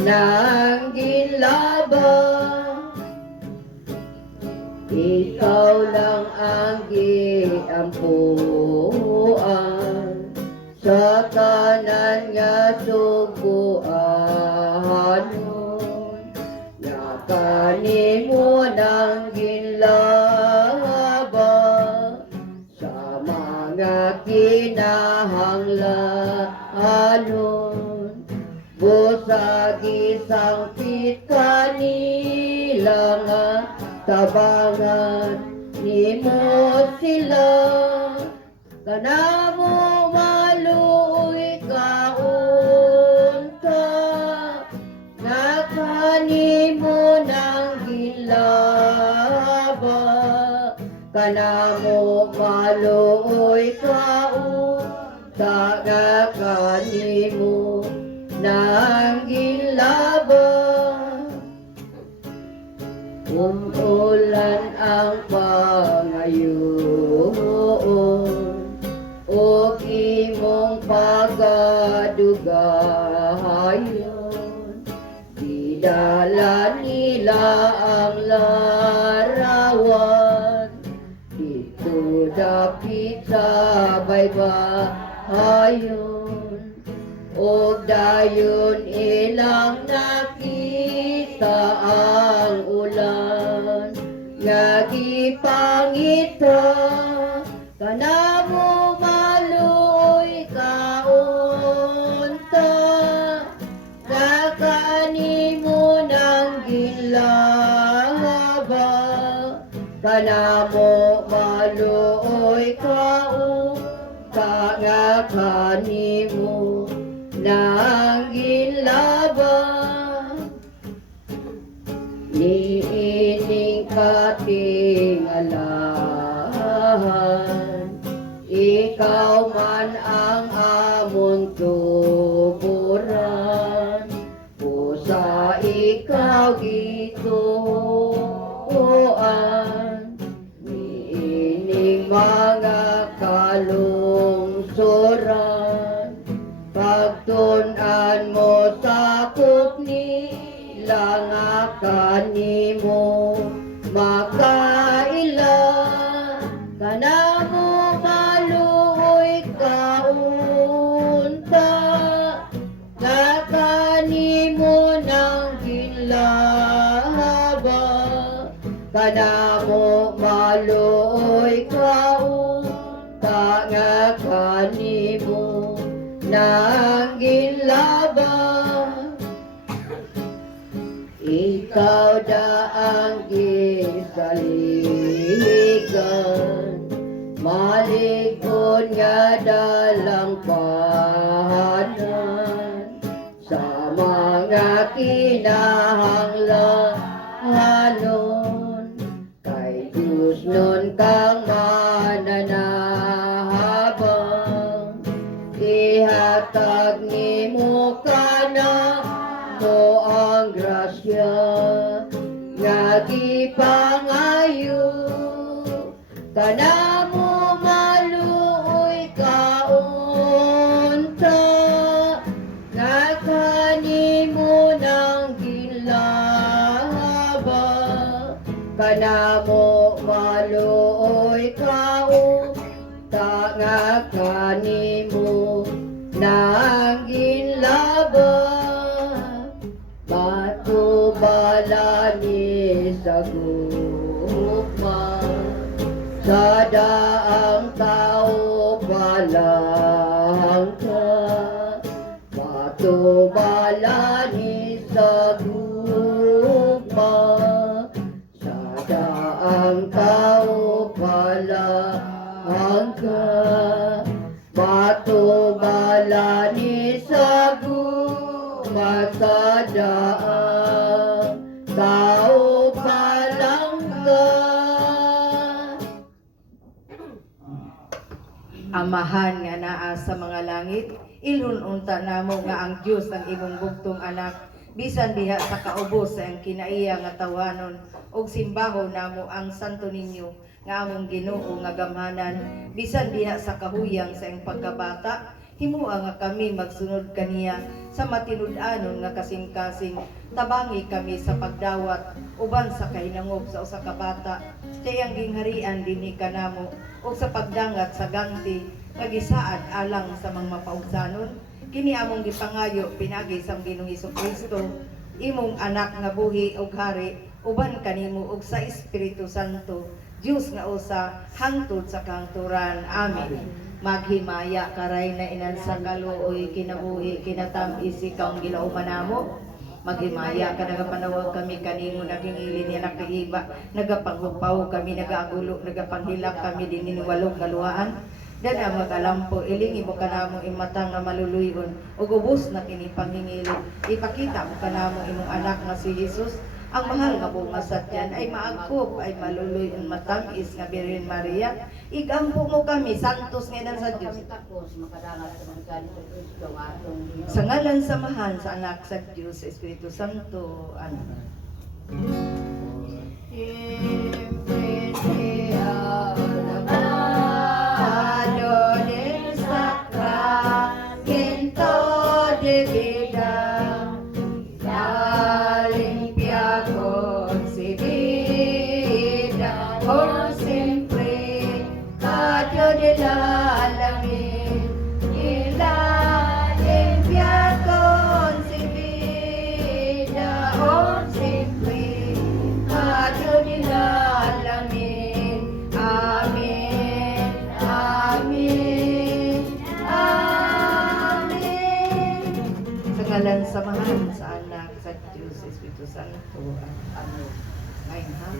ng ginlabang. Ikaw lang ang giampuan sa tanan nga suguan. Nakanimo ng ginlabang sa mga kinahanglanon. Busag isang kanila nga tabangan nimo sila. Kanamo maluoy kaunta, nakanimo ng gilaba. Kanamo maluoy kaunta, nakanimo ng gilaba. Umulan ang pangayoon o imong pagadugayon. Didala nila ang larawan dito dapit sa baybayon. O dayon ilang nakita ang ulan nga gipangita. Kanamo maluoy kaunta, nakanimo ng gilaba. Kanamo maluoy kaunta, nga kanimo ng ginlabang. Niining katingalahan, ikaw man ang amon tuburan. Pusa ikaw gituan, niining mga kalungsuran. Pagtunan mo sakop nila nga kanimo makaila. Kanamo maluoy kaunta, nga kanimo ng ginlaba. Kanamo maluoy kaunta, nga kanimo ng ginlabang. Ikaw da ang gisaligan, malikon nga dalang pahanan. Sa mga kinahanglanon, kay Diyos nun kang mananahabang. Ihatag nimo kana mo ang grasya nga gipangayo. Kanamo maluoy kaunta, nga kanimo ng ginlaba. Kanamo maluoy kaunta, nga kanimo ng ginlaba. Batubalani sa gugma, sa daang tao palang ka. Batubalani sa gugma, sa daang tao palang ka. Batubalani sa gugma, sa daang tao palang ka. Amahan nga naa sa mga langit, ilununta namo nga ang Dios ang imong bugtong anak. Bisan diha sa kaubos sa ang kinaiya nga tawanon, og simbaho namo ang Santo Niño nga among Ginoo nga gamhanan. Bisan diha sa kahuyang sa ang pagkabata, Himua nga kami magsunod kaniya sa matinud-anon nga kasing-kasing. Tabangi kami sa pagdawat uban sa kahinangop sa usa ka bata. Tiyang gingharian dinhi kanamo o sa pagdangat sa ganti nga gisaad alang sa mga mapaugsanon. Kini among gipangayo pinagi sa Ginoong Hesukristo, imong anak nga buhi ug hari uban kanimo ug sa Espiritu Santo, Dios nga usa hangtod sa kahangturan. Amen. Maghimaya karay na inan sa kaluoy kinabuhi kinatamis ikaw ang ginauman namo. Maghimaya ka nagapanawag kami kanimo naging ilin niya nakaiba, nagapanghupaw kami, nagaagulo, nagapanghilak kami din walong kaluhaan. Dada magalampo, ilingi mo ka namong imatang nga maluluyon, ug ubos na kini panghingilin. Ipakita mo ka namong imong anak nga si Jesus, ang mahal nga bunga sa tiyan ay maagkop, ay maluluyon matamis nga Birhen Maria. Igampo mo kami, santos nga sa Diyos. Sa ngalan samahan sa anak sa Diyos, Espiritu Santo. Amen. Siempre sea alabado del sacramento de vida, la limpia concebida por siempre, Padre del alamin, y la limpia concebida por siempre, Padre del alamin. Amen, amen, amen. Sa ngalan samahan sa anak sa Diyos, Espiritu Santo. Amen. Ngayon ha?